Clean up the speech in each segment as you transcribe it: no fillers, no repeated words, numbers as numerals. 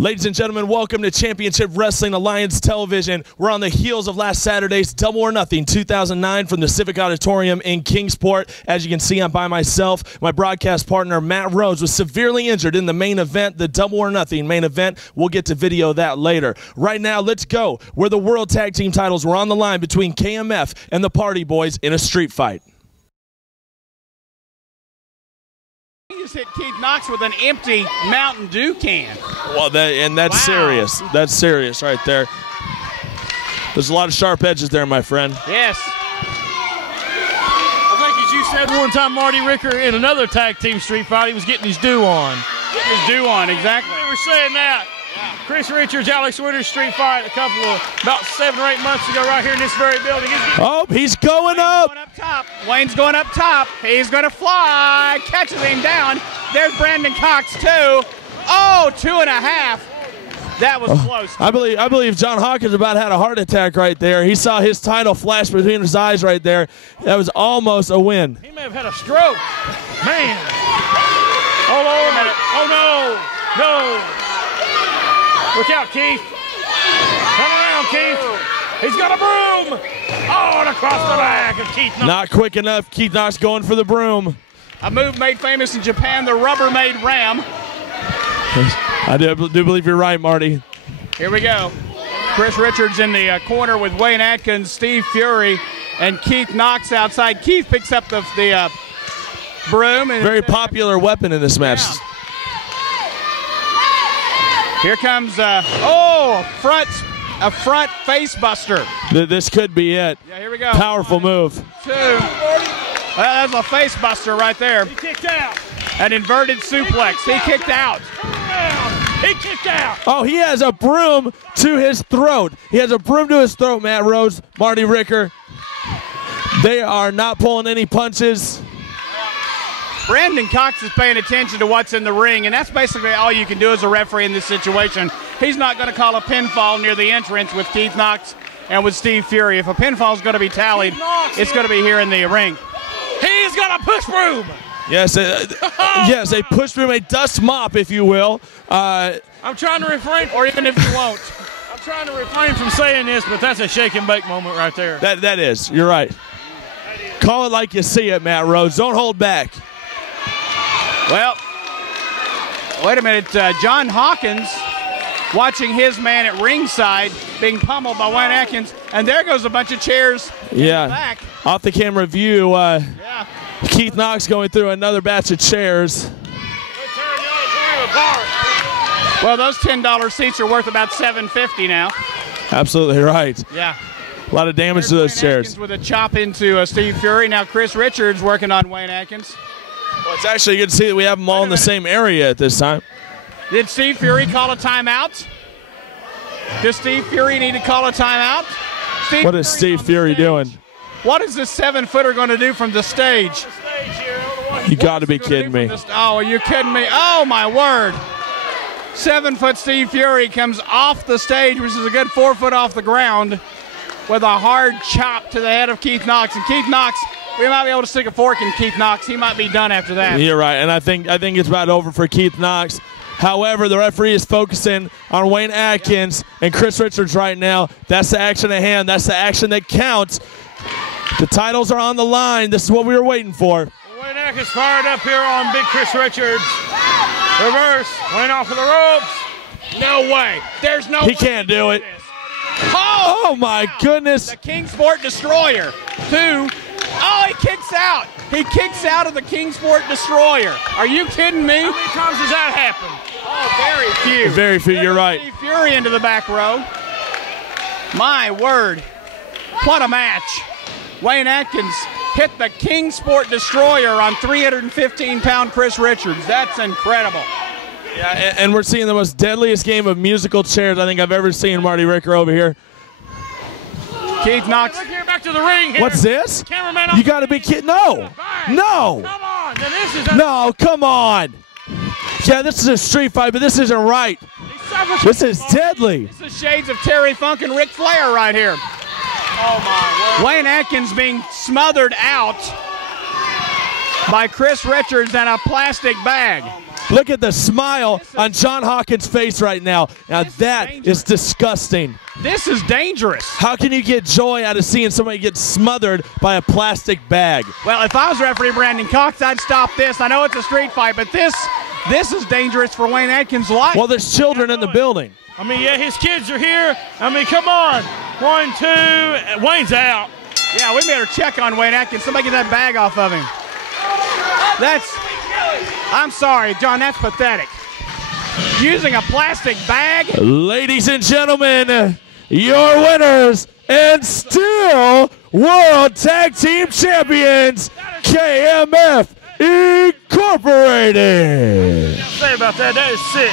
Ladies and gentlemen, welcome to Championship Wrestling Alliance Television. We're on the heels of last Saturday's Double or Nothing 2009 from the Civic Auditorium in Kingsport. As you can see, I'm by myself. My broadcast partner, Matt Rhodes, was severely injured in the main event, the Double or Nothing main event. We'll get to video that later. Right now, let's go where the World Tag Team titles were on the line between KMF and the Party Boys in a street fight. He just hit Keith Knox with an empty Mountain Dew can. Well, that's serious. That's serious right there. There's a lot of sharp edges there, my friend. Yes. I think as you said one time, Marty Ricker, in another tag team street fight, he was getting his due on. Getting his due on, exactly. We were saying that. Yeah. Chris Richards, Alex Winters street fight about 7 or 8 months ago right here in this very building. He's going up. Going up top. Wayne's going up top. He's going to fly. Catches him down. There's Brandon Cox, too. Oh, 2.5. That was close. I believe John Hawkins about had a heart attack right there. He saw his title flash between his eyes right there. That was almost a win. He may have had a stroke. Man. Hold on a minute. Oh, no. No. Look out, Keith. Come around, Keith. He's got a broom. Oh, and across the back of Keith Knox. Not quick enough. Keith Knox going for the broom. A move made famous in Japan, the Rubbermaid Ram. I do believe you're right, Marty. Here we go. Chris Richards in the corner with Wayne Atkins, Steve Fury, and Keith Knox outside. Keith picks up the broom. And very popular weapon in this match. Yeah. Here comes a front face buster. This could be it. Yeah, here we go. Powerful move. 2. Well, that's a face buster right there. He kicked out. An inverted suplex. He kicked out. He kicked out. Oh, he has a broom to his throat. He has a broom to his throat, Matt Rhodes, Marty Ricker. They are not pulling any punches. Brandon Cox is paying attention to what's in the ring, and that's basically all you can do as a referee in this situation. He's not going to call a pinfall near the entrance with Keith Knox and with Steve Fury. If a pinfall is going to be tallied, it's going to be here in the ring. He's got a push broom. Yes, yes, a push broom, a dust mop, if you will. I'm trying to refrain, or even if you won't. I'm trying to refrain from saying this, but that's a shake and bake moment right there. That is. You're right. Call it like you see it, Matt Rhodes. Don't hold back. Well, wait a minute. John Hawkins watching his man at ringside being pummeled by Wayne Atkins, and there goes a bunch of chairs in the back. Off the camera view, Keith Knox going through another batch of chairs. Well, those $10 seats are worth about $7.50 now. Absolutely right. Yeah. A lot of damage to those Wayne chairs. Atkins with a chop into Steve Fury. Now Chris Richards working on Wayne Atkins. Well, it's actually good to see that we have them all in the same area at this time. Did Steve Fury call a timeout? Does Steve Fury need to call a timeout? What is Steve Fury doing? What is this 7-footer going to do from the stage? You got to be kidding me. Oh, are you kidding me? Oh, my word. 7-foot Steve Fury comes off the stage, which is a good 4 foot off the ground, with a hard chop to the head of Keith Knox. And Keith Knox, we might be able to stick a fork in Keith Knox. He might be done after that. You're right, and I think it's about over for Keith Knox. However, the referee is focusing on Wayne Atkins and Chris Richards right now. That's the action at hand. That's the action that counts. The titles are on the line. This is what we were waiting for. Wayne Atkins fired up here on Big Chris Richards. Reverse. Went off of the ropes. No way. There's no way. He can't do it. Oh my goodness. The Kingsport Destroyer. 2. Oh, he kicks out. He kicks out of the Kingsport Destroyer. Are you kidding me? How many times has that happened? Oh, very few. Very few, you're right. Steve Fury into the back row. My word. What a match. Wayne Atkins hit the Kingsport Destroyer on 315-pound Chris Richards. That's incredible. Yeah, and we're seeing the most deadliest game of musical chairs I think I've ever seen, Marty Ricker, over here. Keith Knox. Look here, back to the ring here. What's this? Cameraman. You got to be kidding. No. No. Come on. Now this is No, come on. Yeah, this is a street fight, but this isn't right. This is deadly. This is shades of Terry Funk and Ric Flair right here. Oh, my word. Wayne Atkins being smothered out by Chris Richards in a plastic bag. Look at the smile on John Hawkins' face right now. Now This is that dangerous. is disgusting. This is dangerous. How can you get joy out of seeing somebody get smothered by a plastic bag? Well, if I was referee Brandon Cox, I'd stop this. I know it's a street fight, but this is dangerous for Wayne Atkins' life. Well, there's children in the building. I mean, yeah, his kids are here. I mean, come on. 1, 2. Wayne's out. Yeah, we better check on Wayne Atkins. Somebody get that bag off of him. I'm sorry, John, that's pathetic. Using a plastic bag? Ladies and gentlemen, your winners and still World Tag Team Champions, KMF Incorporated. Say about that. That is sick.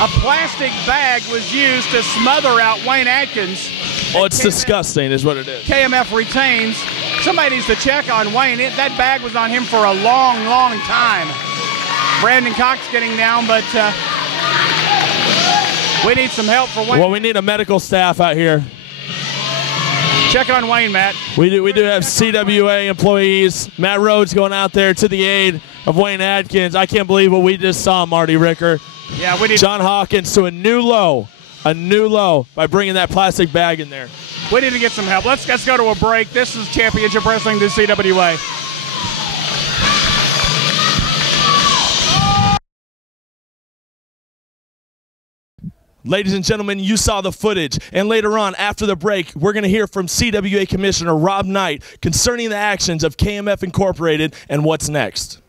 A plastic bag was used to smother out Wayne Atkins. Oh, it's disgusting is what it is. KMF retains. Somebody needs to check on Wayne. That bag was on him for a long, long time. Brandon Cox getting down, but we need some help for Wayne. Well, we need a medical staff out here. Check on Wayne, Matt. We do have CWA employees. Matt Rhodes going out there to the aid of Wayne Atkins. I can't believe what we just saw, Marty Ricker. Yeah, we need John Hawkins to a new low by bringing that plastic bag in there. We need to get some help. Let's go to a break. This is Championship Wrestling to CWA. Ladies and gentlemen, you saw the footage, and later on, after the break, we're going to hear from CWA Commissioner Rob Knight concerning the actions of KMF Incorporated and what's next.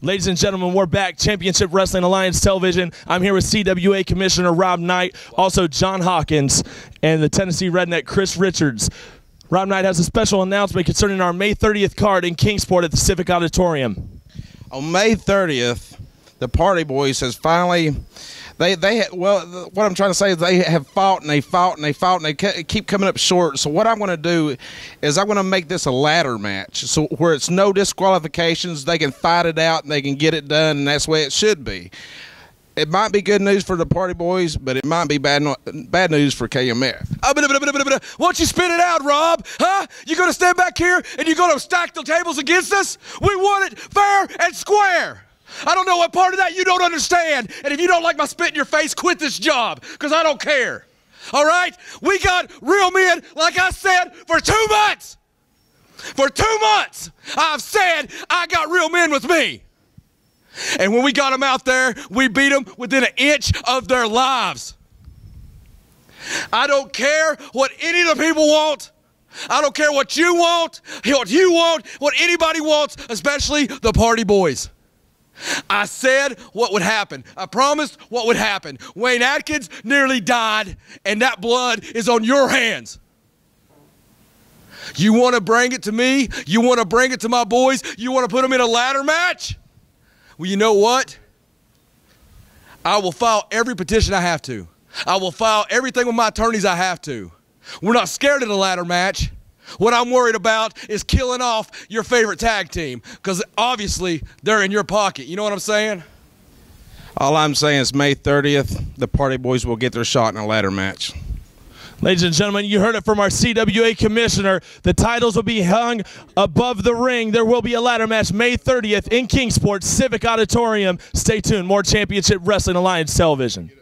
Ladies and gentlemen, we're back. Championship Wrestling Alliance Television. I'm here with CWA Commissioner Rob Knight, also John Hawkins, and the Tennessee Redneck Chris Richards. Rob Knight has a special announcement concerning our May 30th card in Kingsport at the Civic Auditorium. On May 30th, the Party Boys has finally, what I'm trying to say is they have fought and they fought and they fought and they keep coming up short. So what I'm going to do is I'm going to make this a ladder match, so where it's no disqualifications. They can fight it out and they can get it done, and that's the way it should be. It might be good news for the Party Boys, but it might be bad news for KMF. Why don't you spit it out, Rob? Huh? You going to stand back here and you going to stack the tables against us? We want it fair and square. I don't know what part of that you don't understand. And if you don't like my spit in your face, quit this job, because I don't care. All right? We got real men, like I said, for 2 months. For 2 months, I've said I got real men with me. And when we got them out there, we beat them within an inch of their lives. I don't care what any of the people want. I don't care what you want, what anybody wants, especially the Party Boys. I said what would happen. I promised what would happen. Wayne Atkins nearly died, and that blood is on your hands. You want to bring it to me? You want to bring it to my boys? You want to put them in a ladder match? Well, you know what? I will file every petition I have to. I will file everything with my attorneys I have to. We're not scared of the ladder match. What I'm worried about is killing off your favorite tag team, because obviously they're in your pocket. You know what I'm saying? All I'm saying is May 30th, the Party Boys will get their shot in a ladder match. Ladies and gentlemen, you heard it from our CWA commissioner. The titles will be hung above the ring. There will be a ladder match May 30th in Kingsport Civic Auditorium. Stay tuned. More Championship Wrestling Alliance television.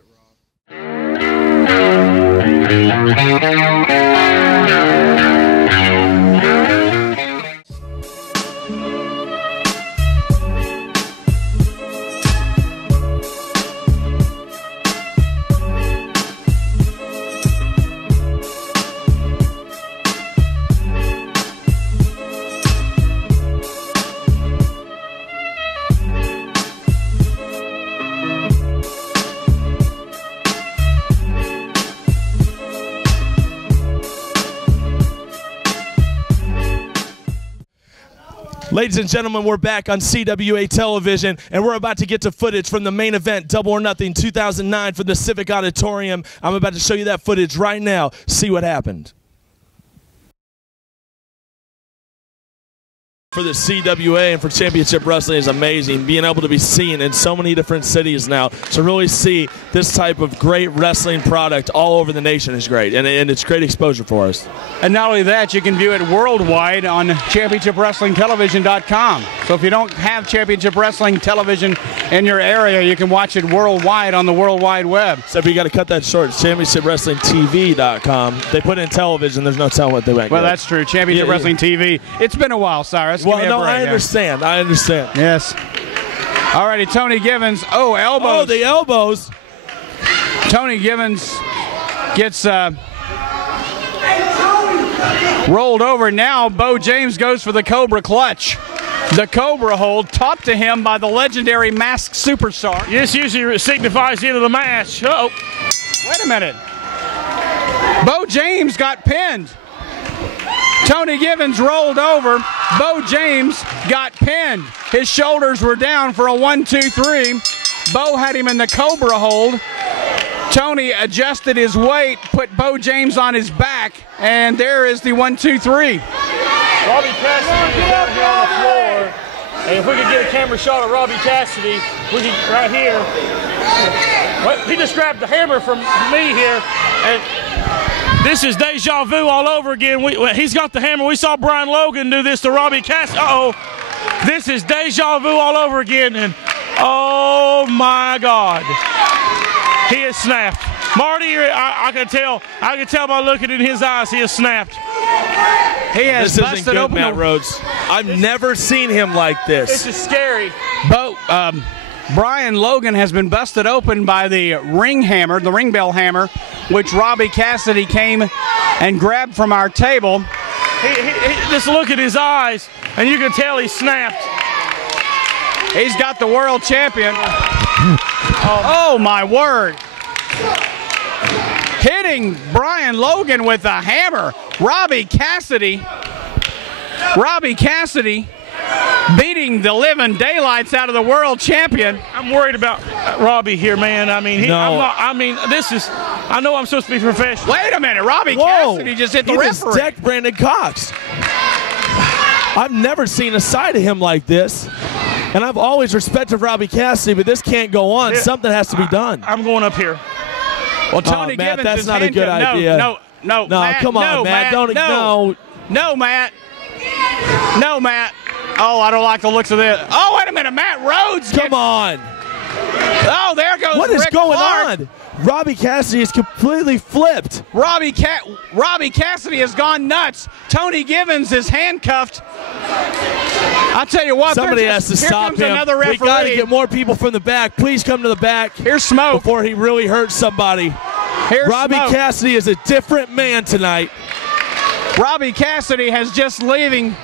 Ladies and gentlemen, we're back on CWA television, and we're about to get to footage from the main event, Double or Nothing 2009 from the Civic Auditorium. I'm about to show you that footage right now. See what happened. For the CWA and for Championship Wrestling is amazing. Being able to be seen in so many different cities now, to really see this type of great wrestling product all over the nation is great, and it's great exposure for us. And not only that, you can view it worldwide on ChampionshipWrestlingTelevision.com. So if you don't have Championship Wrestling Television in your area, you can watch it worldwide on the World Wide Web. Except you got to cut that short. It's ChampionshipWrestlingTV.com. They put in television. There's no telling what they went. Well, that's true. Championship Wrestling TV. It's been a while, Cyrus. Well, no, I understand. I understand. Yes. All righty, Tony Givens. Oh, elbows. Oh, the elbows. Tony Givens gets rolled over. Now Bo James goes for the Cobra Clutch. The Cobra hold topped to him by the legendary Masked Superstar. This usually signifies the end of the match. Uh-oh. Wait a minute. Bo James got pinned. Tony Givens rolled over. Bo James got pinned. His shoulders were down for a 1-2-3. Bo had him in the Cobra hold. Tony adjusted his weight, put Bo James on his back, and there is the 1-2-3. Robbie Cassidy is down here on the floor. And if we could get a camera shot of Robbie Cassidy, we could, right here. Well, he just grabbed the hammer from me here, and this is deja vu all over again. He's got the hammer. We saw Brian Logan do this to Robbie Cassidy. Uh-oh. This is deja vu all over again, and oh my God. He has snapped. Marty, I can tell by looking in his eyes, he has snapped. He has this busted isn't good, open Matt Rhodes. I've never seen him like this. This is scary. Brian Logan has been busted open by the ring hammer, the ring bell hammer, which Robbie Cassidy came and grabbed from our table. He just look at his eyes, and you can tell he snapped. He's got the world champion. Oh, my word. Hitting Brian Logan with a hammer. Robbie Cassidy beating the living daylights out of the world champion. I'm worried about Robbie here, man. I mean, this is. I know I'm supposed to be professional. Wait a minute, Robbie Cassidy just hit the he referee. Just decked Brandon Cox. I've never seen a side of him like this. And I've always respected Robbie Cassidy, but this can't go on. Something has to be done. I'm going up here. Well, Tony Matt, Givens that's is not a good idea. No, Matt, come on, no, Matt. No, Matt. No, Matt. Oh, I don't like the looks of this. Oh, wait a minute. Matt Rhodes. Come on. Oh, there goes What is Rick going Clark. on? Robbie Cassidy is completely flipped. Robbie Cassidy has gone nuts. Tony Givens is handcuffed. I tell you what, Somebody has to stop him. Another referee. We got to get more people from the back. Please come to the back. Here's smoke before he really hurts somebody. Here's Robbie smoke. Cassidy is a different man tonight. Robbie Cassidy has just leaving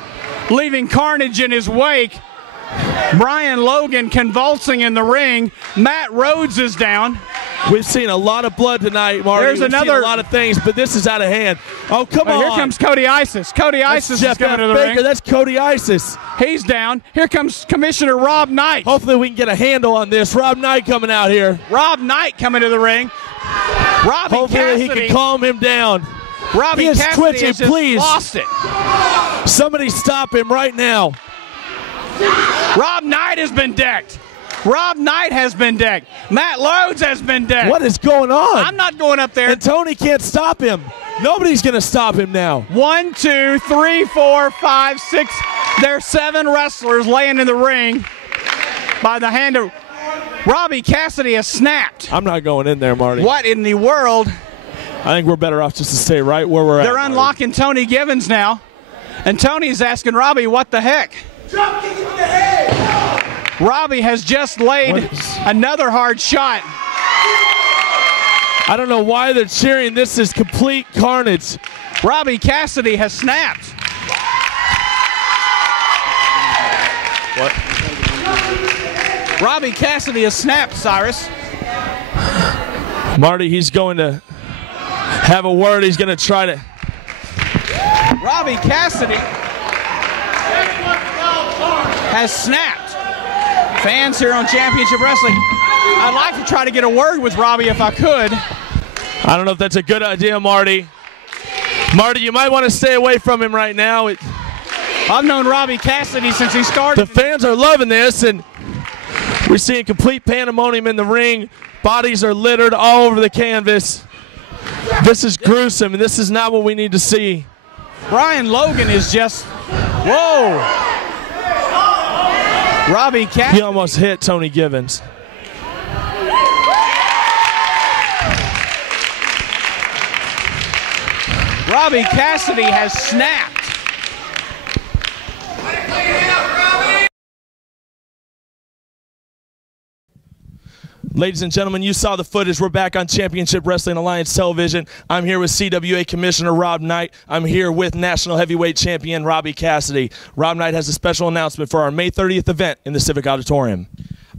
carnage in his wake. Brian Logan convulsing in the ring. Matt Rhodes is down. We've seen a lot of blood tonight, Marty. We've seen a lot of things, but this is out of hand. Oh, come on. Here comes Cody Isis. Cody Isis Jeff is coming to the Baker. ring. That's Cody Isis. He's down. Here comes Commissioner Rob Knight. Hopefully we can get a handle on this. Rob Knight coming out here. Rob Knight coming to the ring. Hopefully Cassidy, he can calm him down. Robbie he is Cassidy twitching, has just please. lost it. Somebody stop him right now. Rob Knight has been decked. Rob Knight has been decked. Matt Rhodes has been decked. What is going on? I'm not going up there. And Tony can't stop him. Nobody's going to stop him now. 1, 2, 3, 4, 5, 6. There's 7 wrestlers laying in the ring by the hand of Robbie Cassidy has snapped. I'm not going in there, Marty. What in the world? I think we're better off just to stay right where we're at. They're unlocking Tony Givens now. And Tony's asking Robbie, what the heck? Drop kick him in the head. Robbie has just laid another hard shot. I don't know why they're cheering. This is complete carnage. Robbie Cassidy has snapped. What? Robbie Cassidy has snapped, Cyrus. Marty, he's going to have a word. He's going to try to. Robbie Cassidy has snapped. Fans here on Championship Wrestling, I'd like to try to get a word with Robbie if I could. I don't know if that's a good idea, Marty. Marty, you might want to stay away from him right now. I've known Robbie Cassidy since he started. The fans are loving this, and we're seeing complete pandemonium in the ring. Bodies are littered all over the canvas. This is gruesome, and this is not what we need to see. Brian Logan is just, whoa. Robbie Cassidy. He almost hit Tony Givens. Robbie Cassidy has snapped. Ladies and gentlemen, you saw the footage. We're back on Championship Wrestling Alliance Television. I'm here with CWA Commissioner Rob Knight. I'm here with National Heavyweight Champion Robbie Cassidy. Rob Knight has a special announcement for our May 30th event in the Civic Auditorium.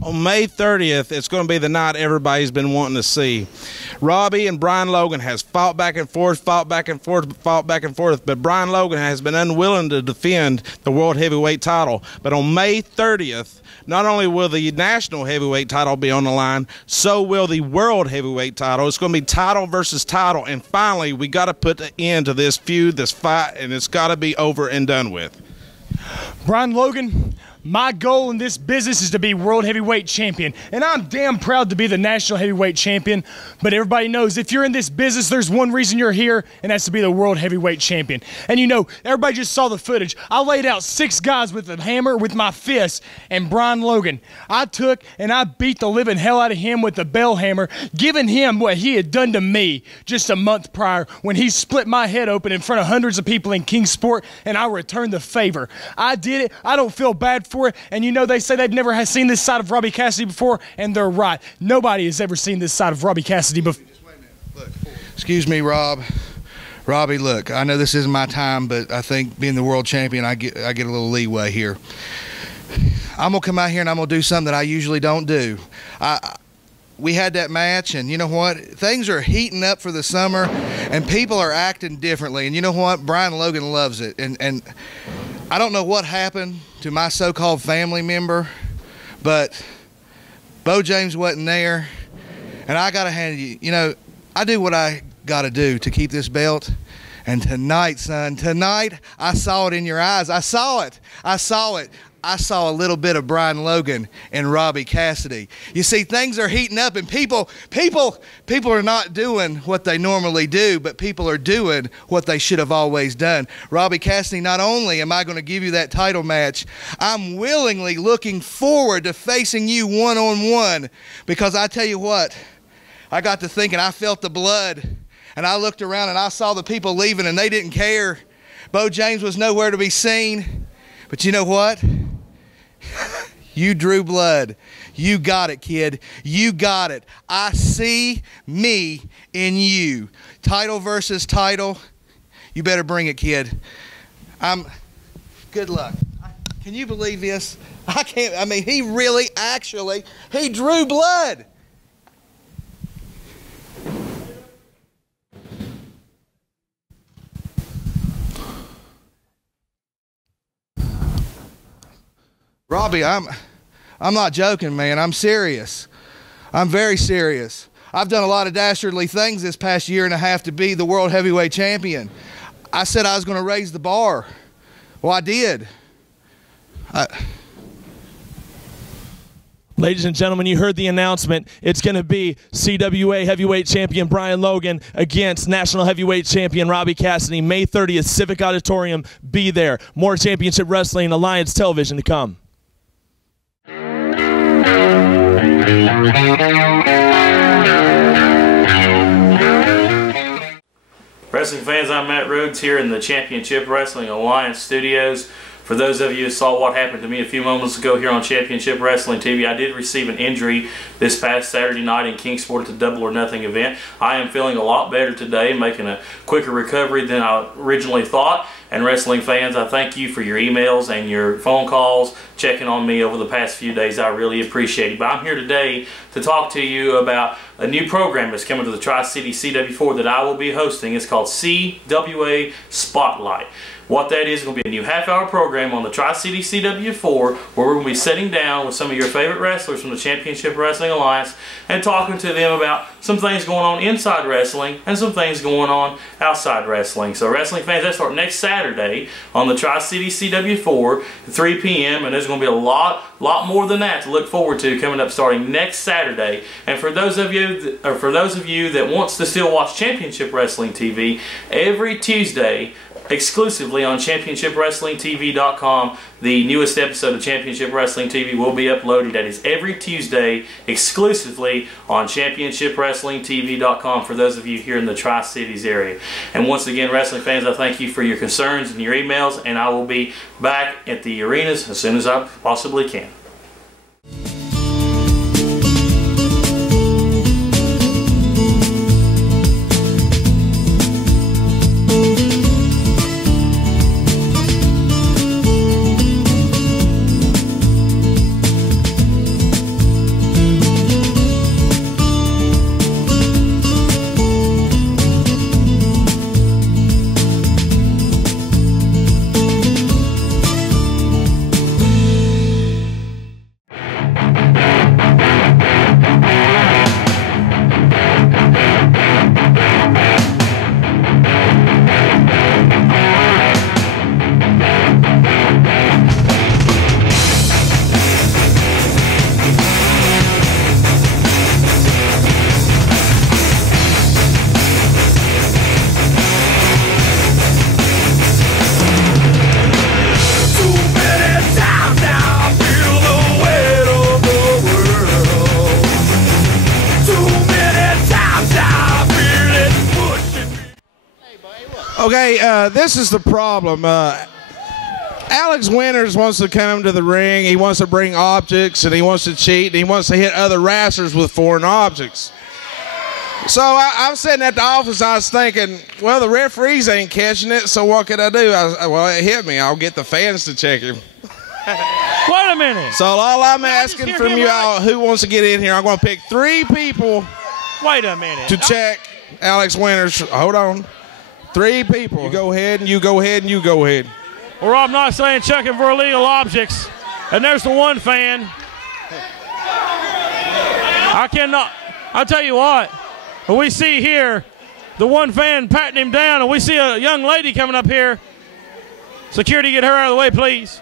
On May 30th, it's going to be the night everybody's been wanting to see. Robbie and Brian Logan has fought back and forth, but Brian Logan has been unwilling to defend the World Heavyweight title. But on May 30th, not only will the National Heavyweight title be on the line, so will the World Heavyweight title. It's going to be title versus title, and finally, we got to put an end to this feud, this fight, and it's got to be over and done with. Brian Logan, my goal in this business is to be World Heavyweight Champion, and I'm damn proud to be the National Heavyweight Champion, but everybody knows if you're in this business, there's one reason you're here, and that's to be the World Heavyweight Champion. And you know, everybody just saw the footage. I laid out 6 guys with a hammer with my fist, and Brian Logan, I took and I beat the living hell out of him with the bell hammer, giving him what he had done to me just a month prior when he split my head open in front of hundreds of people in Kingsport, and I returned the favor. I did it. I don't feel bad for it. And you know, they say they've never seen this side of Robbie Cassidy before, and they're right. Nobody has ever seen this side of Robbie Cassidy before. Excuse me, Rob. Robbie, look, I know this isn't my time, but I think being the world champion, I get a little leeway here. I'm going to come out here and I'm going to do something that I usually don't do. We had that match, and you know what? Things are heating up for the summer, and people are acting differently. And you know what? Brian Logan loves it. And I don't know what happened to my so-called family member, but Bo James wasn't there. And I got to hand you, you know, I do what I got to do to keep this belt. And tonight, son, tonight, I saw it in your eyes. I saw it. I saw it. I saw a little bit of Brian Logan and Robbie Cassidy. You see, things are heating up, and people are not doing what they normally do, but people are doing what they should have always done. Robbie Cassidy, not only am I going to give you that title match, I'm willingly looking forward to facing you one-on-one, because I tell you what, I got to thinking, I felt the blood, and I looked around and I saw the people leaving, and they didn't care. Bo James was nowhere to be seen, but you know what? You drew blood. You got it, kid. You got it. I see me in you. Title versus title. You better bring it, kid. Good luck. Can you believe this? I can't. I mean, he really, actually, he drew blood. Robbie, I'm not joking, man. I'm serious. I'm very serious. I've done a lot of dastardly things this past year and a half to be the world heavyweight champion. I said I was going to raise the bar. Well, I did. Ladies and gentlemen, you heard the announcement. It's going to be CWA heavyweight champion Brian Logan against national heavyweight champion Robbie Cassidy. May 30th, Civic Auditorium. Be there. More Championship Wrestling Alliance Television to come. Wrestling fans, I'm Matt Rhodes here in the Championship Wrestling Alliance studios. For those of you who saw what happened to me a few moments ago here on Championship Wrestling TV, I did receive an injury this past Saturday night in Kingsport at the Double or Nothing event. I am feeling a lot better today, making a quicker recovery than I originally thought. And wrestling fans, I thank you for your emails and your phone calls, checking on me over the past few days. I really appreciate it. But I'm here today to talk to you about a new program that's coming to the Tri-City CW4 that I will be hosting. It's called CWA Spotlight. What that is going to be a new half-hour program on the Tri-City CW4 where we're going to be sitting down with some of your favorite wrestlers from the Championship Wrestling Alliance and talking to them about some things going on inside wrestling and some things going on outside wrestling. So wrestling fans, that starts next Saturday on the Tri-City CW4 at 3 p.m. and there's going to be a lot more than that to look forward to coming up starting next Saturday. And for those of you that wants to still watch Championship Wrestling TV, every Tuesday exclusively on ChampionshipWrestlingTV.com. The newest episode of Championship Wrestling TV will be uploaded. That is every Tuesday exclusively on ChampionshipWrestlingTV.com for those of you here in the Tri-Cities area. And once again, wrestling fans, I thank you for your concerns and your emails, and I will be back at the arenas as soon as I possibly can. Okay, this is the problem. Alex Winters wants to come to the ring. He wants to bring objects, and he wants to cheat, and he wants to hit other wrestlers with foreign objects. So I'm sitting at the office. I was thinking, well, the referees ain't catching it, so what could I do? Well, it hit me. I'll get the fans to check him. Wait a minute. So all I'm asking from you all, who wants to get in here, I'm going to pick 3 people. Wait a minute. To check Alex Winters. Hold on. 3 people. You go ahead, and you go ahead, and you go ahead. Well, Rob not saying checking for illegal objects. And there's the one fan. I'll tell you what, when we see here the one fan patting him down and we see a young lady coming up here, security, get her out of the way, please.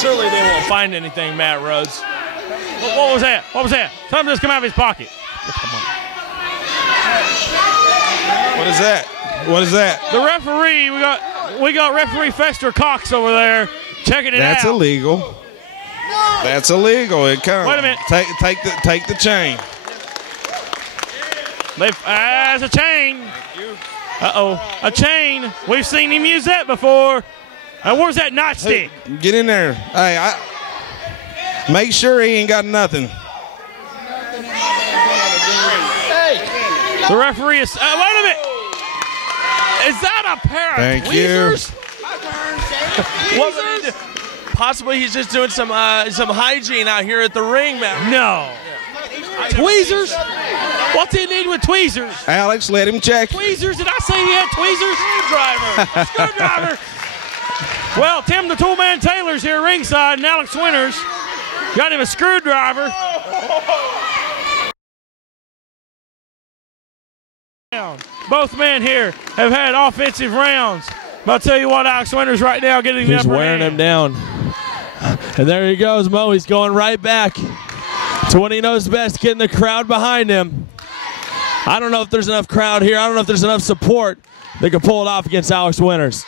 Surely they won't find anything, Matt Rhodes. What was that? What was that? Something just come out of his pocket. What is that? What is that? The referee, we got referee Fester Cox over there checking it out. That's illegal. That's illegal. It comes. Wait a minute. Take the chain. As a chain. Uh-oh. A chain. We've seen him use that before. Where's that nightstick? Hey, get in there. Hey, make sure he ain't got nothing. The referee is. Wait a minute. Is that a pair of tweezers? Tweezers? Possibly he's just doing some hygiene out here at the ring, man. No. Tweezers? What's he need with tweezers? Alex, let him check. Tweezers? Did I say he had tweezers? Screwdriver. Well, Tim the Toolman Taylor's here ringside, and Alex Winters got him a screwdriver. Both men here have had offensive rounds. But I'll tell you what, Alex Winters right now getting the upper hand. He's wearing him down. And there he goes, Mo. He's going right back to what he knows best, getting the crowd behind him. I don't know if there's enough crowd here. I don't know if there's enough support that can pull it off against Alex Winters.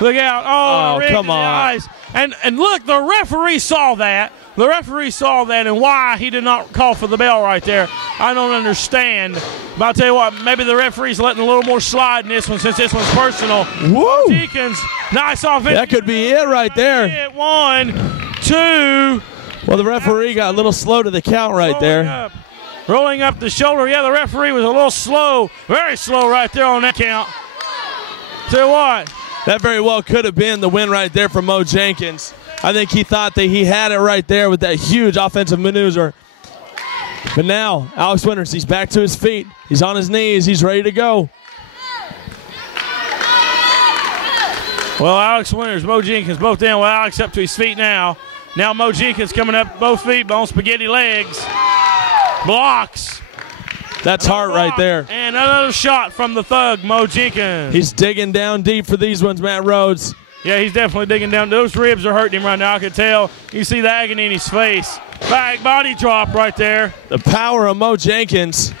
Look out. Oh, come on. Eyes. And look, the referee saw that. The referee saw that, and why he did not call for the bell right there, I don't understand. But I'll tell you what, maybe the referee's letting a little more slide in this one since this one's personal. Woo! Deacons, nice offense. That could be it right there. 1, 2. Well, the referee got a little slow to the count right there. Rolling up the shoulder. Yeah, the referee was a little slow, very slow right there on that count. Tell you what. That very well could have been the win right there for Mo Jenkins. I think he thought that he had it right there with that huge offensive maneuver. But now, Alex Winters, he's back to his feet. He's on his knees. He's ready to go. Well, Alex Winters, Mo Jenkins, both down with Alex up to his feet now. Now Mo Jenkins coming up both feet on spaghetti legs. Blocks. That's hard right there. And another shot from the thug, Mo Jenkins. He's digging down deep for these ones, Matt Rhodes. Yeah, he's definitely digging down. Those ribs are hurting him right now, I can tell. You see the agony in his face. Back body drop right there. The power of Mo Jenkins.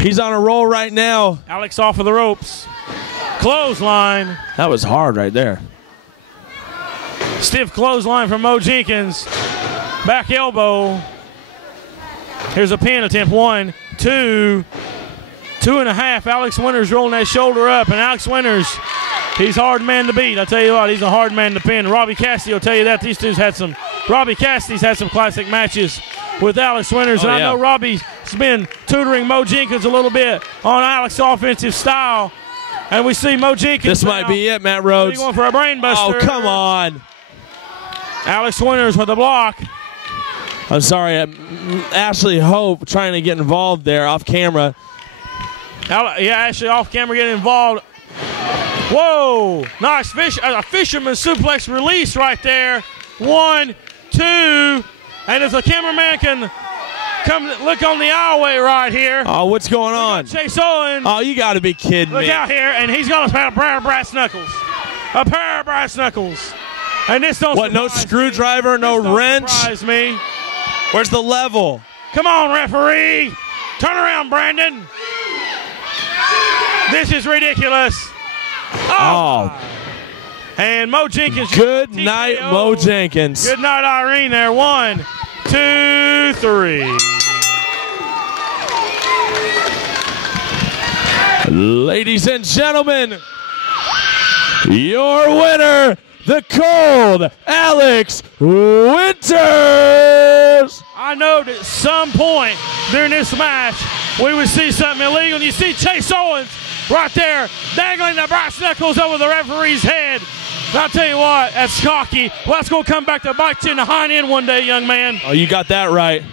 He's on a roll right now. Alex off of the ropes. Clothesline. That was hard right there. Stiff clothesline from Mo Jenkins. Back elbow. Here's a pin attempt. 1, 2, 2.5. Alex Winters rolling that shoulder up, and Alex Winters, he's a hard man to beat. I tell you what, he's a hard man to pin. Robbie Cassidy will tell you that. These two's had some. Robbie Cassidy's had some classic matches with Alex Winters, and I know Robbie's been tutoring Mo Jenkins a little bit on Alex's offensive style. And we see Mo Jenkins. This might be it, Matt Rhodes. Going for a brain buster. Oh, come on. Alex Winters with a block. I'm sorry, Ashley Hope trying to get involved there off camera. Yeah, Ashley off camera getting involved. Whoa, nice a fisherman suplex release right there. 1, 2, and if the cameraman can come look on the aisleway right here. Oh, what's going on? Chase Owens. Oh, you got to be kidding me. Look out here, and he's got a pair of brass knuckles. A pair of brass knuckles. And this don't What, no screwdriver, no wrench? Surprise me. Where's the level? Come on, referee. Turn around, Brandon. This is ridiculous. Oh. And Mo Jenkins. Good night, Mo Jenkins. Good night, Irene there. 1, 2, 3. Ladies and gentlemen, your winner, the Cold Alex Winters. I know that at some point during this match, we would see something illegal. And you see Chase Owens right there dangling the brass knuckles over the referee's head. And I'll tell you what, that's cocky. Well, that's going to come back to bite you in the hind end one day, young man. Oh, you got that right.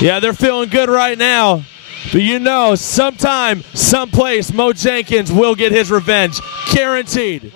Yeah, they're feeling good right now. But you know, sometime, someplace, Mo Jenkins will get his revenge. Guaranteed.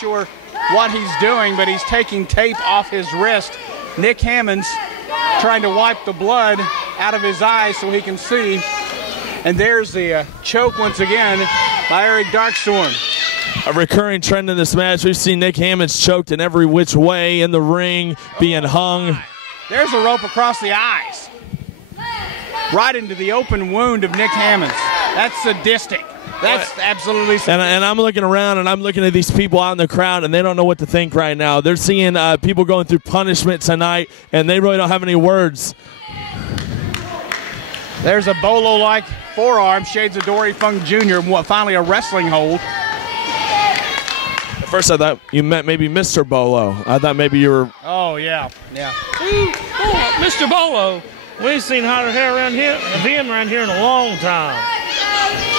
Sure what he's doing, but he's taking tape off his wrist. Nick Hammonds trying to wipe the blood out of his eyes so he can see. And there's the choke once again by Eric Darkstorm. A recurring trend in this match. We've seen Nick Hammonds choked in every which way in the ring, being hung. There's a rope across the eyes. Right into the open wound of Nick Hammonds. That's sadistic. That's absolutely sadistic. And I'm looking around and I'm looking at these people out in the crowd and they don't know what to think right now. They're seeing people going through punishment tonight and they really don't have any words. There's a Bolo-like forearm, shades of Dory Funk Jr., finally a wrestling hold. At first I thought you meant maybe Mr. Bolo. I thought maybe you were... Oh, yeah. Mr. Bolo. We ain't seen hotter hair around here, around here in a long time.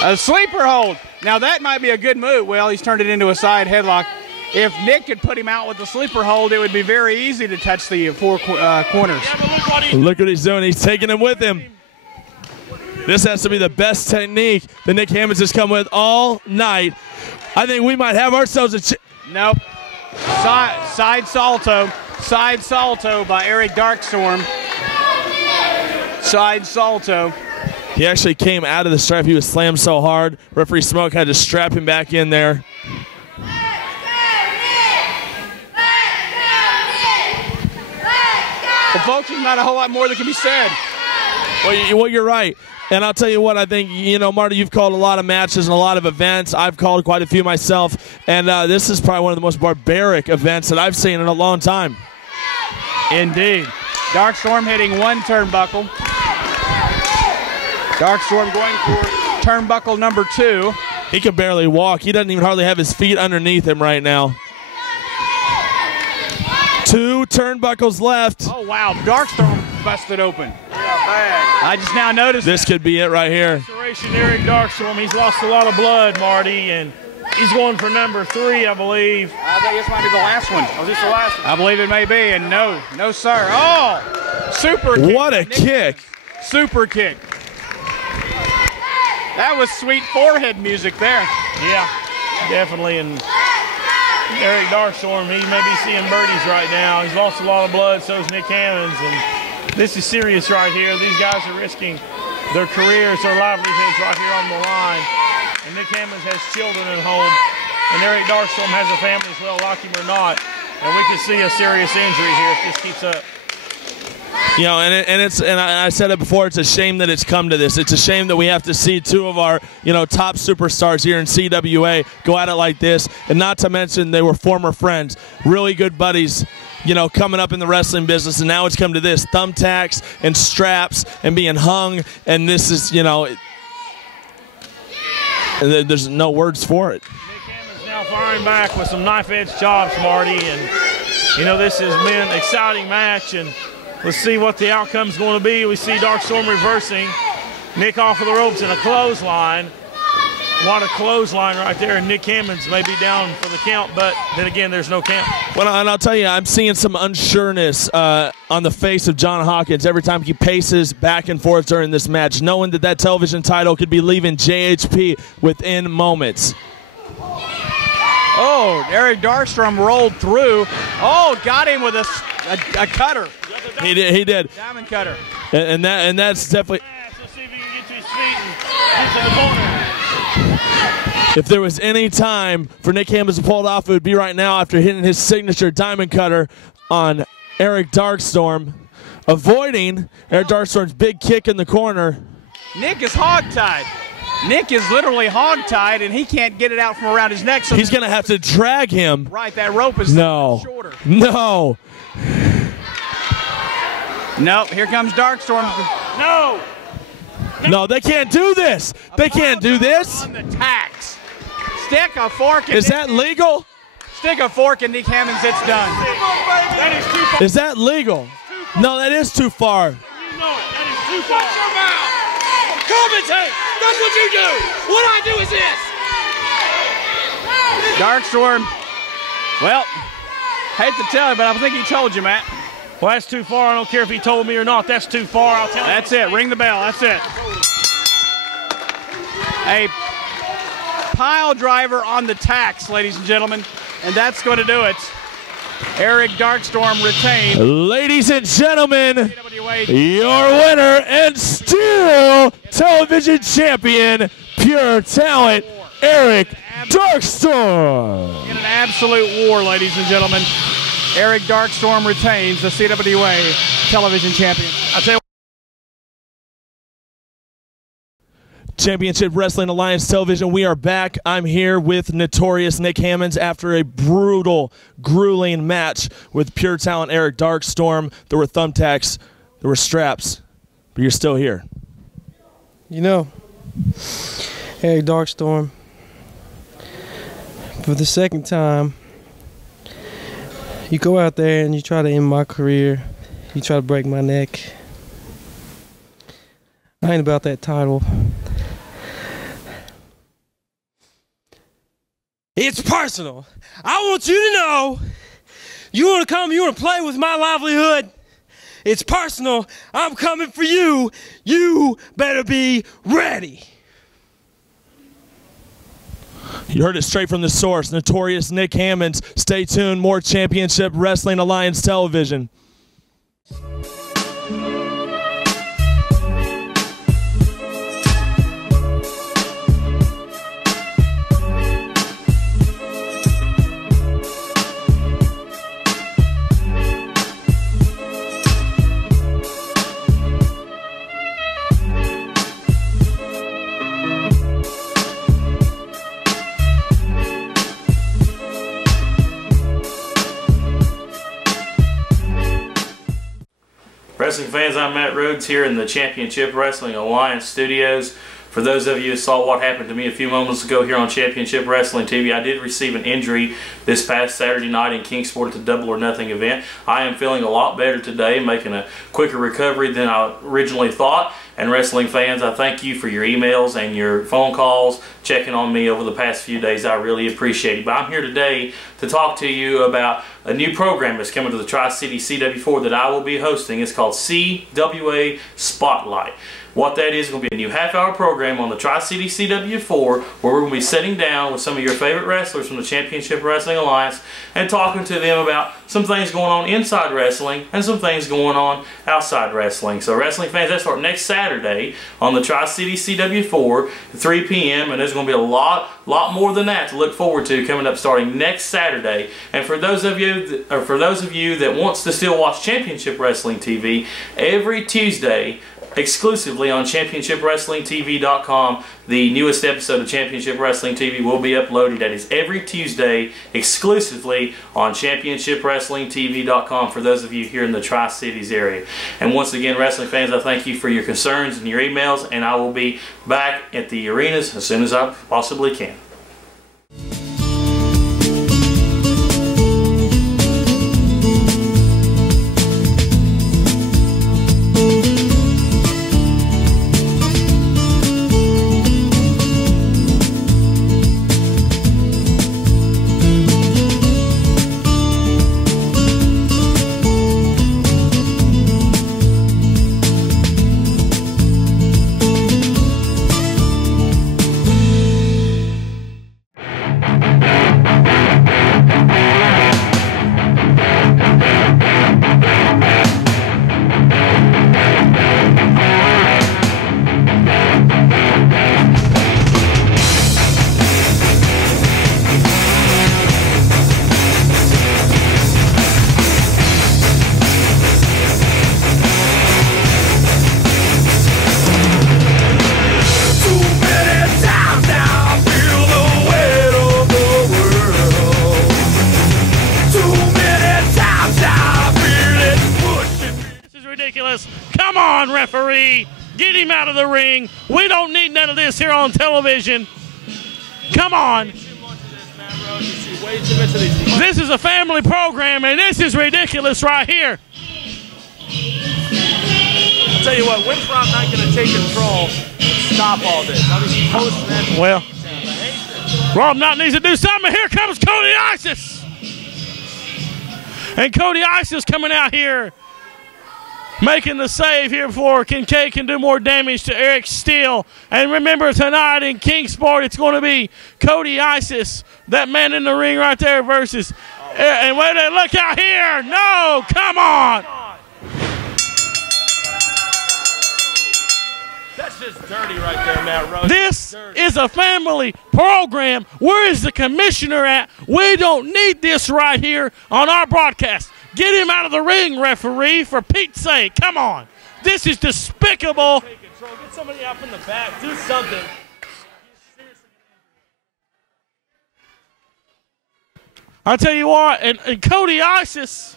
A sleeper hold. Now that might be a good move. Well, he's turned it into a side headlock. If Nick could put him out with the sleeper hold, it would be very easy to touch the four corners. Look what he's doing. He's taking him with him. This has to be the best technique that Nick Hammonds has come with all night. I think we might have ourselves a... Nope. Side salto. Side salto by Eric Darkstorm. Side salto. He actually came out of the strap. He was slammed so hard. Referee Smoke had to strap him back in there. Well, folks, there's not a whole lot more that can be said. Well, you're right. And I'll tell you what, I think, you know, Marty, you've called a lot of matches and a lot of events. I've called quite a few myself. And this is probably one of the most barbaric events that I've seen in a long time. Indeed. Darkstorm hitting one turnbuckle. Darkstorm going for turnbuckle number 2. He can barely walk. He doesn't even hardly have his feet underneath him right now. 2 turnbuckles left. Oh, wow. Darkstorm busted open. I just now noticed this could be it right here. Eric Darkstorm, he's lost a lot of blood, Marty, and he's going for number 3, I believe. I think this might be the last one. Oh, is this the last one? I believe it may be, and no, sir. Oh, super kick. What a kick. Super kick. That was sweet forehead music there. Yeah, definitely. And Eric Darkstorm, he may be seeing birdies right now. He's lost a lot of blood, so is Nick Hammonds. And this is serious right here. These guys are risking their careers, their livelihoods right here on the line. And Nick Hammonds has children at home. And Eric Darkstorm has a family as well, like him or not. And we could see a serious injury here if this keeps up. You know, and I said it before, it's a shame that it's come to this. It's a shame that we have to see 2 of our, top superstars here in CWA go at it like this. And not to mention they were former friends, really good buddies, coming up in the wrestling business. And now it's come to this, thumbtacks and straps and being hung. And this is, there's no words for it. Nick Hammonds now firing back with some knife-edge chops, Marty. And, this has been an exciting match. And let's see what the outcome's going to be. We see Darkstorm reversing. Nick off of the ropes in a clothesline. What a clothesline right there. And Nick Hammonds may be down for the count, but then again, there's no count. Well, and I'll tell you, I'm seeing some unsureness on the face of John Hawkins every time he paces back and forth during this match, knowing that television title could be leaving JHP within moments. Oh, Eric Darkstorm rolled through. Oh, got him with a cutter. He did. Diamond cutter. And that's definitely. Let's see if he can get to his feet and get to the corner. If there was any time for Nick Hammonds to pull it off, it would be right now after hitting his signature diamond cutter on Eric Darkstorm, avoiding Eric Darkstorm's big kick in the corner. Nick is hogtied. Nick is literally hogtied, and he can't get it out from around his neck. So he's going to have to drag him. Right, that rope is shorter. No. Nope, here comes Darkstorm. No. No, they can't do this. They can't do this. On the tacks. Stick a fork. Is that legal? Stick a fork in Nick Hammonds, it's done. That is too far. Is that legal? No, that is too far. You know it. That is too far. Shut your mouth. Commentate. That's what you do. What I do is this. Darkstorm. Well, hate to tell you, but I think he told you, Matt. Well, that's too far. I don't care if he told me or not. That's too far. I'll tell you. That's it. Ring the bell. That's it. A pile driver on the tacks, ladies and gentlemen. And that's going to do it. Eric Darkstorm retained. Ladies and gentlemen, your winner and still television champion, Pure Talent, Eric Darkstorm. In an absolute war, ladies and gentlemen. Eric Darkstorm retains the CWA television champion. I tell you. Championship Wrestling Alliance Television, we are back. I'm here with Notorious Nick Hammonds after a brutal, grueling match with Pure Talent Eric Darkstorm. There were thumbtacks, there were straps, but you're still here. Eric Darkstorm, for the second time, you go out there and you try to end my career. You try to break my neck. I ain't about that title. It's personal. I want you to know, you want to come, you want to play with my livelihood. It's personal. I'm coming for you. You better be ready. You heard it straight from the source. Notorious Nick Hammonds. Stay tuned. More Championship Wrestling Alliance Television. Wrestling fans, I'm Matt Rhodes here in the Championship Wrestling Alliance studios. For those of you who saw what happened to me a few moments ago here on Championship Wrestling TV, I did receive an injury this past Saturday night in Kingsport at the Double or Nothing event. I am feeling a lot better today, making a quicker recovery than I originally thought. And wrestling fans, I thank you for your emails and your phone calls, checking on me over the past few days. I really appreciate it. But I'm here today to talk to you about a new program that's coming to the Tri-City CW4 that I will be hosting. It's called CWA Spotlight. What that is going to be a new half-hour program on the Tri-City CW4 where we're going to be sitting down with some of your favorite wrestlers from the Championship Wrestling Alliance and talking to them about some things going on inside wrestling and some things going on outside wrestling. So wrestling fans, that starts next Saturday on the Tri-City CW4 at 3 p.m. and there's going to be a lot more than that to look forward to coming up starting next Saturday. And for those of you that wants to still watch Championship Wrestling TV, every Tuesday exclusively on ChampionshipWrestlingTV.com, the newest episode of Championship Wrestling TV will be uploaded. That is every Tuesday exclusively on ChampionshipWrestlingTV.com for those of you here in the Tri-Cities area. And once again, wrestling fans, I thank you for your concerns and your emails, and I will be back at the arenas as soon as I possibly can. Come on, referee. Get him out of the ring. We don't need none of this here on television. Come on. This is a family program, and this is ridiculous right here. I'll tell you what, Wintrop not going to take control and stop all this. I'll just post that. Well, Rob Knott needs to do something. Here comes Cody Isis. And Cody Isis coming out here, making the save here before Kincaid can do more damage to Eric Steele. And remember, tonight in Kingsport, it's going to be Cody Isis, that man in the ring right there, versus. And wait a minute, look out here. No, come on. That's just dirty right there, Matt Rhodes. This is a family program. Where is the commissioner at? We don't need this right here on our broadcast. Get him out of the ring, referee, for Pete's sake. Come on. This is despicable. Take control. Get somebody up in the back. Do something. I tell you what, and Cody Isis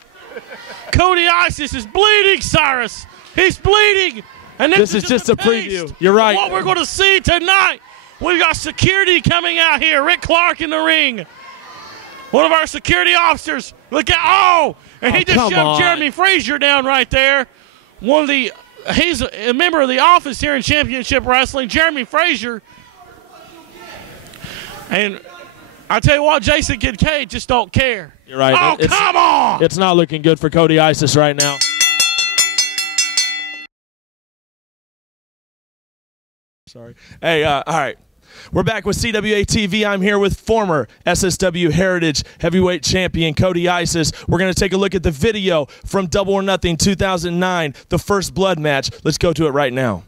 is bleeding, Cyrus. He's bleeding. And this is just a preview. You're right. What we're going to see tonight, we've got security coming out here. Rick Clark in the ring. One of our security officers. Look at, and he just shoved Jeremy Frazier down right there. He's a member of the office here in Championship Wrestling, Jeremy Frazier. And I tell you what, Jason Kincaid just don't care. You're right. Come on! It's not looking good for Cody Isis right now. Sorry. Hey, all right. We're back with CWA TV. I'm here with former SSW Heritage Heavyweight Champion Cody Isis. We're going to take a look at the video from Double or Nothing 2009, the First Blood match. Let's go to it right now.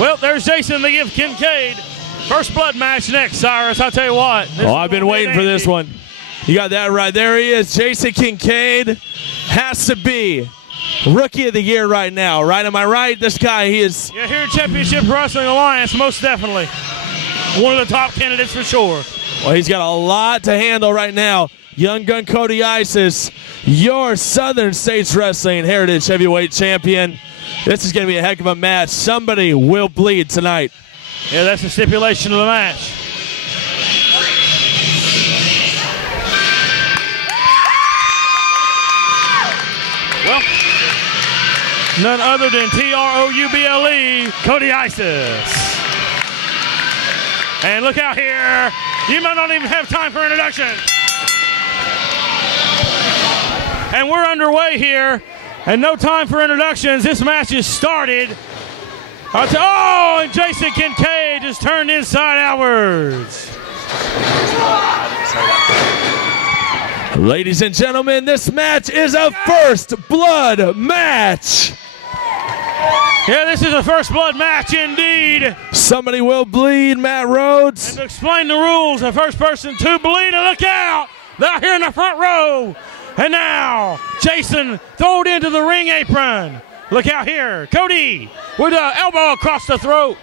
Well, there's Jason to give Kincaid. First Blood match next, Cyrus. I'll tell you what. I've been waiting for this one. You got that right. There he is. Jason Kincaid has to be Rookie of the Year right now, right? Am I right? This guy, he is. Yeah, here at Championship Wrestling Alliance, most definitely. One of the top candidates for sure. Well, he's got a lot to handle right now. Young gun Cody Isis, your Southern States Wrestling Heritage Heavyweight Champion. This is going to be a heck of a match. Somebody will bleed tonight. Yeah, that's the stipulation of the match. Well, none other than Trouble, Cody Isis. And look out here. You might not even have time for introduction. And we're underway here. And no time for introductions. This match is started. Oh, and Jason Kincaid just turned inside outwards. Ladies and gentlemen, this match is a first blood match. Yeah, this is a first blood match indeed. Somebody will bleed, Matt Rhodes. And to explain the rules, the first person to bleed, and look out. They're here in the front row. And now, Jason thrown into the ring apron. Look out here. Cody with an elbow across the throat.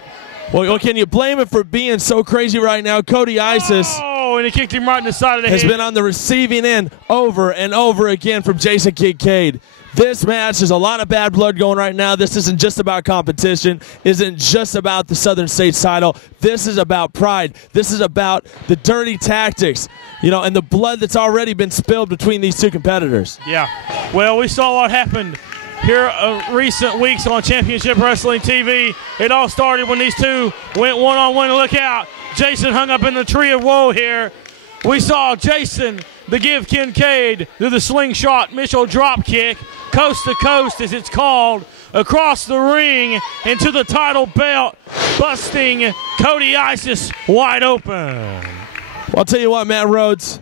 Well, can you blame him for being so crazy right now? Cody Isis. Oh, and he kicked him right in the side of the head. Has been on the receiving end over and over again from Jason Kincaid. This match, there's a lot of bad blood going right now. This isn't just about competition, isn't just about the Southern States title. This is about pride. This is about the dirty tactics, you know, and the blood that's already been spilled between these two competitors. Yeah. Well, we saw what happened here recent weeks on Championship Wrestling TV. It all started when these two went one-on-one. Look out. Jason hung up in the tree of woe here. We saw Jason to give Kincaid to the slingshot Mitchell drop kick, coast to coast as it's called, across the ring into the title belt, busting Cody Isis wide open. Well, I'll tell you what, Matt Rhodes,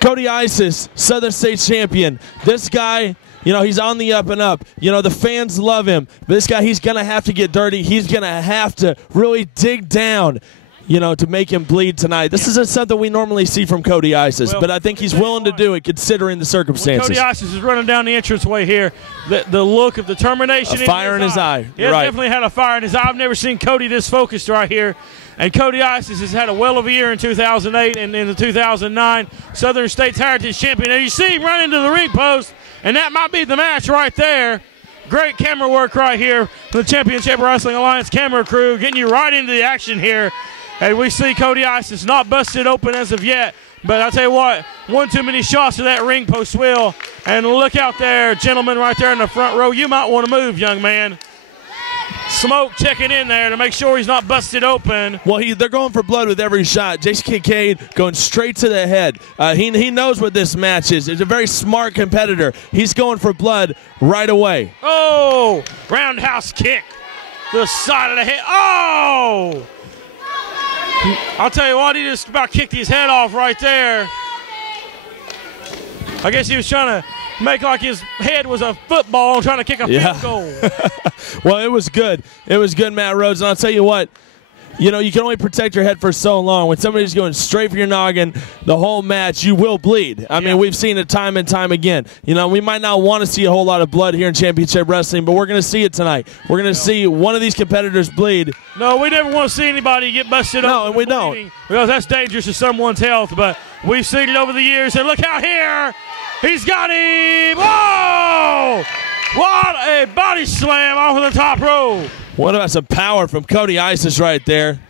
Cody Isis, Southern States champion. This guy, you know, he's on the up and up. You know, the fans love him. This guy, he's going to have to get dirty. He's going to have to really dig down, you know, to make him bleed tonight. This isn't something we normally see from Cody Isis, but I think he's willing to do it considering the circumstances. Cody Isis is running down the entranceway here. The look of determination. A fire in his eye. He definitely had a fire in his eye. I've never seen Cody this focused right here. And Cody Isis has had a well of a year in 2008 and in the 2009 Southern States Heritage Champion. And you see him run into the ring post, and that might be the match right there. Great camera work right here from the Championship Wrestling Alliance camera crew, getting you right into the action here. And we see Cody Isis not busted open as of yet. But I'll tell you what, one too many shots to that ring post will. And look out there, gentlemen, right there in the front row. You might want to move, young man. Smoke checking in there to make sure he's not busted open. Well, they're going for blood with every shot. Jason Kincaid going straight to the head. He knows what this match is. He's a very smart competitor. He's going for blood right away. Oh, roundhouse kick. The side of the head. Oh! I'll tell you what, he just about kicked his head off right there. I guess he was trying to make like his head was a football trying to kick a field goal. Well, it was good. It was good, Matt Rhodes. And I'll tell you what, you know, you can only protect your head for so long. When somebody's going straight for your noggin the whole match, you will bleed. I mean, we've seen it time and time again. You know, we might not want to see a whole lot of blood here in Championship Wrestling, but we're going to see it tonight. We're going to see one of these competitors bleed. No, we never want to see anybody get busted up. No, and we don't. Because that's dangerous to someone's health, but we've seen it over the years. And look out here. He's got him. Whoa! What a body slam off of the top rope. What about some power from Cody Isis right there?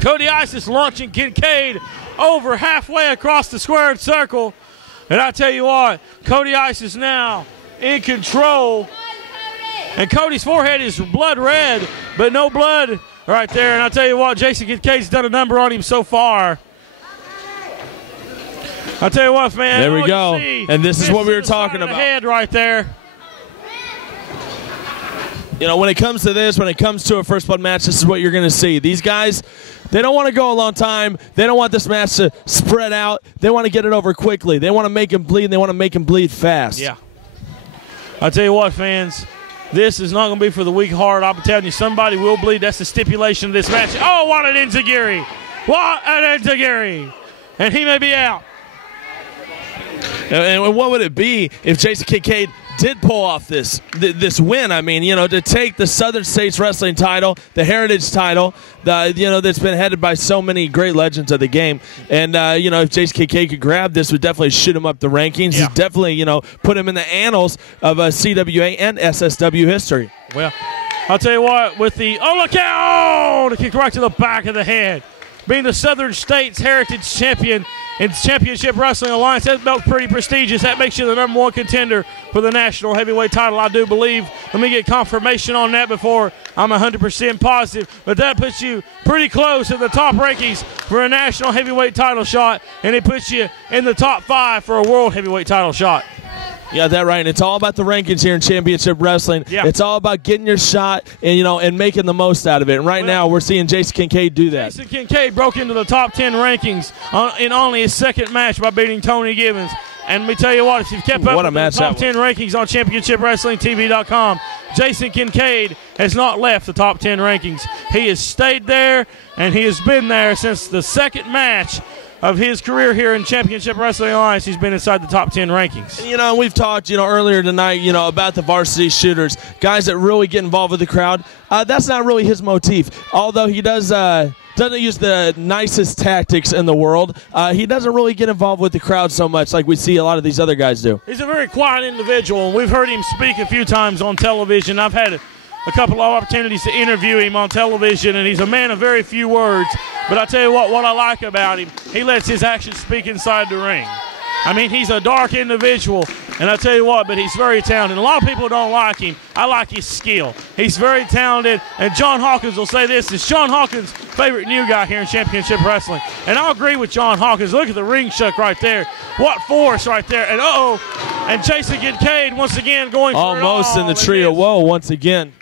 Cody Isis launching Kincaid over halfway across the squared circle. And I tell you what, Cody Isis now in control. And Cody's forehead is blood red, but no blood right there. And I tell you what, Jason Kincaid's done a number on him so far. I tell you what, man. There we go. And this is what we were talking about. Head right there. You know, when it comes to this, when it comes to a first blood match, this is what you're going to see. These guys, they don't want to go a long time. They don't want this match to spread out. They want to get it over quickly. They want to make him bleed, and they want to make him bleed fast. Yeah. I tell you what, fans, this is not going to be for the weak heart. I'm telling you, somebody will bleed. That's the stipulation of this match. Oh, what an enziguri. What an enziguri. And he may be out. And what would it be if Jason Kincaid did pull off this win. I mean, to take the Southern States Wrestling title, the Heritage title, that's been headed by so many great legends of the game. And, if Jason Kincaid could grab this, would definitely shoot him up the rankings. Yeah. Definitely, put him in the annals of CWA and SSW history. Well, I'll tell you what, with the, look out! The kick right to the back of the head. Being the Southern States Heritage Champion in Championship Wrestling Alliance, that belt's pretty prestigious. That makes you the #1 contender for the National Heavyweight title, I do believe. Let me get confirmation on that before I'm 100% positive. But that puts you pretty close in the top rankings for a National Heavyweight title shot, and it puts you in the top 5 for a World Heavyweight title shot. Yeah, that right. And it's all about the rankings here in Championship Wrestling. Yeah. It's all about getting your shot and making the most out of it. And right now, we're seeing Jason Kincaid do that. Jason Kincaid broke into the top 10 rankings in only his second match by beating Tony Gibbons. And let me tell you what, if you've kept up with the top 10 rankings on ChampionshipWrestlingTV.com, Jason Kincaid has not left the top 10 rankings. He has stayed there, and he has been there since the second match of his career here in Championship Wrestling Alliance. He's been inside the top 10 rankings. And, we've talked, earlier tonight, about the varsity shooters, guys that really get involved with the crowd. That's not really his motif, although he doesn't use the nicest tactics in the world. He doesn't really get involved with the crowd so much like we see a lot of these other guys do. He's a very quiet individual, and we've heard him speak a few times on television. I've had a couple of opportunities to interview him on television, and he's a man of very few words. But I tell you what I like about him, he lets his actions speak inside the ring. I mean, he's a dark individual, and I tell you what, but he's very talented. A lot of people don't like him. I like his skill. He's very talented, and John Hawkins will say this is John Hawkins' favorite new guy here in Championship Wrestling. And I'll agree with John Hawkins. Look at the ring shuck right there. What force right there. And and Jason Kincaid once again going for it all. Almost in the trio. Whoa, once again.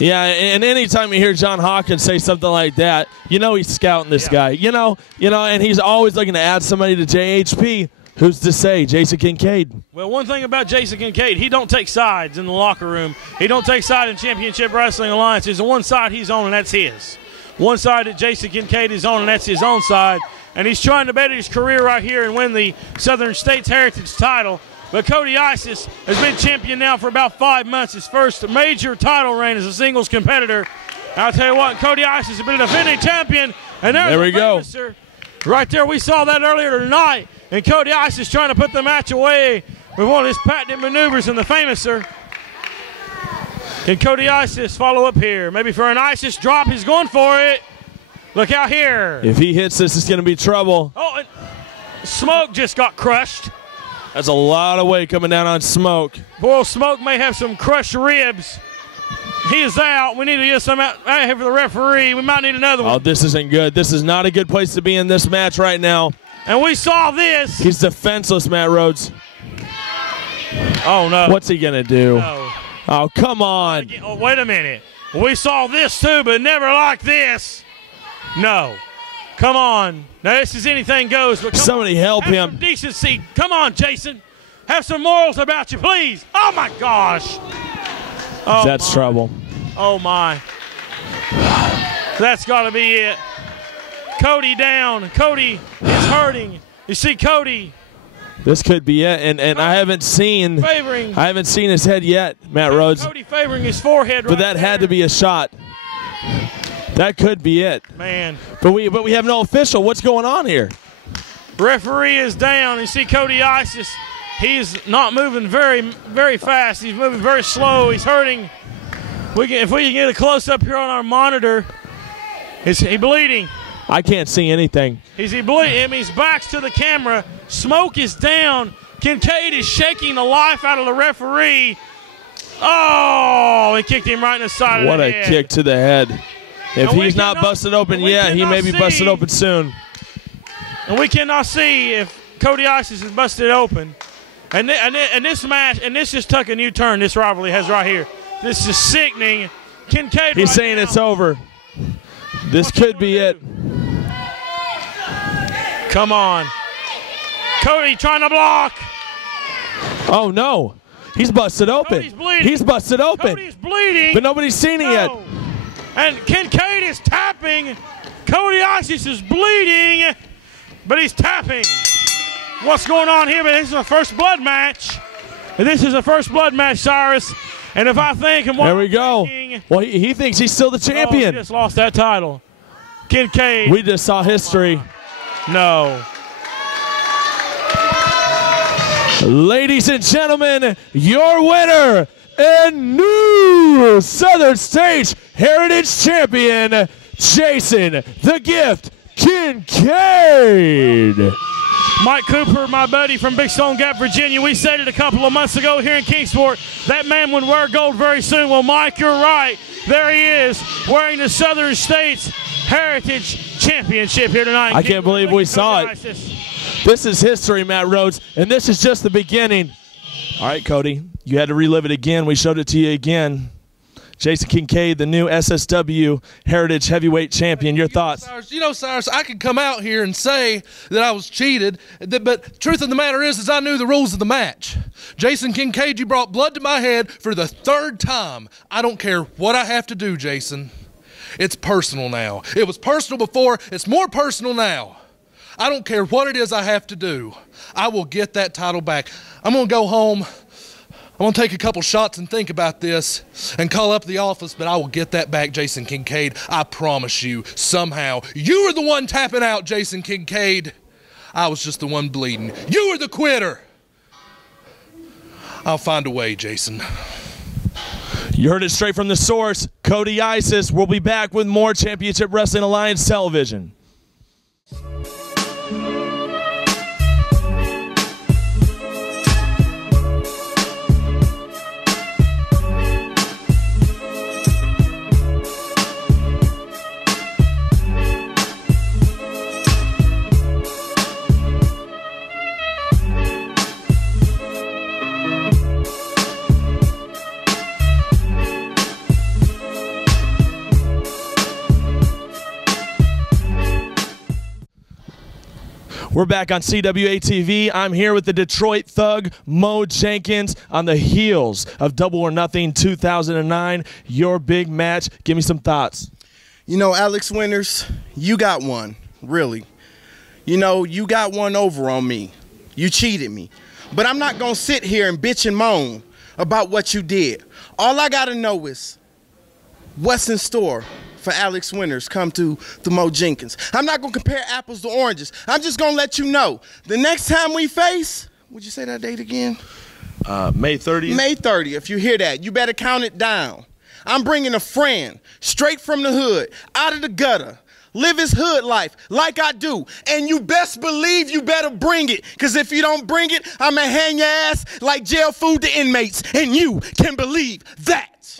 Yeah, and anytime you hear John Hawkins say something like that, he's scouting this guy. And he's always looking to add somebody to JHP. Who's to say? Jason Kincaid. Well, one thing about Jason Kincaid, he don't take sides in the locker room. He don't take side in Championship Wrestling Alliance. There's the one side he's on, and that's his. One side that Jason Kincaid is on, and that's his own side. And he's trying to better his career right here and win the Southern States Heritage title. But Cody Isis has been champion now for about 5 months, his first major title reign as a singles competitor. I'll tell you what, Cody Isis has been a defending champion, and there we go. Right there, we saw that earlier tonight, and Cody Isis trying to put the match away with one of his patented maneuvers in the Famouser. Can Cody Isis follow up here? Maybe for an Isis drop, he's going for it. Look out here. If he hits this, it's going to be trouble. And Smoke just got crushed. That's a lot of weight coming down on Smoke. Boy, Smoke may have some crushed ribs. He is out. We need to get some out here for the referee. We might need another one. Oh, this isn't good. This is not a good place to be in this match right now. And we saw this. He's defenseless, Matt Rhodes. Oh, no. What's he going to do? No. Oh, come on. Oh, wait a minute. We saw this, too, but never like this. No. Come on. Now, this is anything goes. But somebody help him. Some decency. Come on, Jason. Have some morals about you, please. Oh, my gosh. Oh, that's trouble. Oh, my. That's got to be it. Cody down. Cody is hurting. You see Cody. This could be it, and I haven't seen his head yet, Matt Rhodes. Cody favoring his forehead right but that had to be a shot. That could be it. Man. But we have no official. What's going on here? Referee is down. You see Cody Isis. He's not moving very, very fast. He's moving very slow. He's hurting. If we can get a close-up here on our monitor, is he bleeding? I can't see anything. Is he bleeding? His back's to the camera. Smoke is down. Kincaid is shaking the life out of the referee. Oh, he kicked him right in the side of the head. What a kick to the head. If he's not busted open yet, he may be busted open soon. And we cannot see if Cody Isis is busted open. And this match, and this just took a new turn, this rivalry has right here. This is sickening. Kincaid He's saying it's over. This could be it. Come on. Cody trying to block. Oh, no. He's busted open. Cody's bleeding. He's busted open. Cody's bleeding. But nobody's seen it yet. And Kincaid is tapping. Cody Isis is bleeding, but he's tapping. what's going on here, but this is a first blood match. And this is a first blood match, Cyrus. And if I think, and there we go. Well, he thinks he's still the champion. He just lost that title. Kincaid. We just saw history. No. Ladies and gentlemen, your winner and new Southern States Heritage Champion, Jason the Gift Kincaid. Mike Cooper, my buddy from Big Stone Gap, Virginia. We said it a couple of months ago here in Kingsport. That man would wear gold very soon. Well, Mike, you're right. There he is, wearing the Southern States Heritage Championship here tonight. I can't believe we saw it. This is history, Matt Rhodes, and this is just the beginning. All right, Cody, you had to relive it again. We showed it to you again. Jason Kincaid, the new SSW Heritage Heavyweight Champion. Your thoughts? Cyrus, I could come out here and say that I was cheated, but the truth of the matter is I knew the rules of the match. Jason Kincaid, you brought blood to my head for the third time. I don't care what I have to do, Jason. It's personal now. It was personal before. It's more personal now. I don't care what it is I have to do. I will get that title back. I'm going to go home. I'm going to take a couple shots and think about this and call up the office, but I will get that back, Jason Kincaid. I promise you, somehow. You were the one tapping out, Jason Kincaid. I was just the one bleeding. You were the quitter. I'll find a way, Jason. You heard it straight from the source. Cody Isis. We'll be back with more Championship Wrestling Alliance television. We're back on CWA TV. I'm here with the Detroit Thug, Mo Jenkins, on the heels of Double or Nothing 2009. Your big match. Give me some thoughts. Alex Winters, you got one, really. You got one over on me. You cheated me. But I'm not going to sit here and bitch and moan about what you did. All I got to know is what's in store for Alex Winters come to Mo Jenkins. I'm not going to compare apples to oranges. I'm just going to let you know, the next time we face, would you say that date again? May 30th. May 30th. If you hear that, you better count it down. I'm bringing a friend straight from the hood, out of the gutter, live his hood life like I do. And you best believe you better bring it, because if you don't bring it, I'm going to hang your ass like jail food to inmates, and you can believe that.